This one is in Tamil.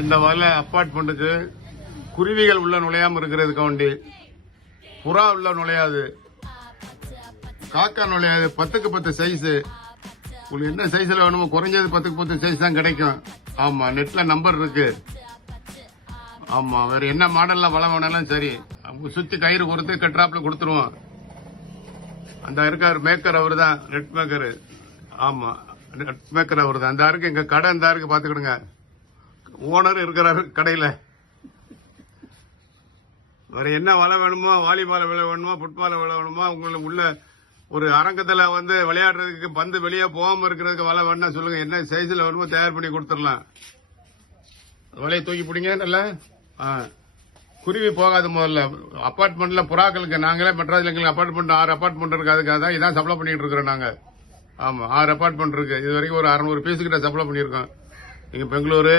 இந்த வலை அப்பார்ட்மெண்ட்டுக்கு குருவிகள் உள்ள நுழையாம இருக்கிறதுக்கு வேண்டி புறா உள்ள நுழையாது, காக்கா நுழையாது. 10க்கு 10 சைஸ். உங்களுக்கு என்ன சைஸ்ல வேணுமோ குறைஞ்சது 10க்கு 10 சைஸ் தான் கிடைக்கும். ஆமா, நெட்ல நம்பர் இருக்கு. ஆமா, வேற என்ன மாடல்ல வலை வேணாலும் சரி, சுத்தி கயிறு கொடுத்து கட்ராப்ல கொடுத்துருவோம். அந்த இருக்காரு மேக்கர், அவரு தான் நெட் மேக்கர். ஆமா, நெட் மேக்கர் அவரு தான். அந்த இருக்கு எங்க கடை, இந்த இருக்கு பாத்துக்கிடுங்க. ஓனர் இருக்கிறாரு கடையில. வேற என்ன வலை வேணுமோ, வாலிபால் விலை வேணுமோ, ஃபுட்பால் விலை வேணுமோ, உங்களுக்கு உள்ள ஒரு அரங்கத்துல விளையாடுறதுக்கு பந்து வெளியே போகாம இருக்கிறதுக்கு வலை வேணும்னா சொல்லுங்க. என்ன சைஸ்ல வேணுமோ தயார் பண்ணி கொடுத்துடலாம். வலையை தூக்கி பிடிங்க. நல்லா குருவி போகாது. முதல்ல அப்பார்ட்மெண்ட்ல புறாக்களுக்கு நாங்களே மெட்ராஸ்ல எங்களுக்கு அப்பார்ட்மெண்ட் 6 அப்பார்ட்மெண்ட் இருக்கு. அதுக்காக தான் இதான் சப்ளை பண்ணிட்டு இருக்கிறோம் நாங்க. ஆமா, 6 அப்பார்ட்மெண்ட் இருக்கு. இது வரைக்கும் ஒரு 600 பீஸ் கிட்ட சப்ளை பண்ணிருக்கோம். நீங்க பெங்களூரு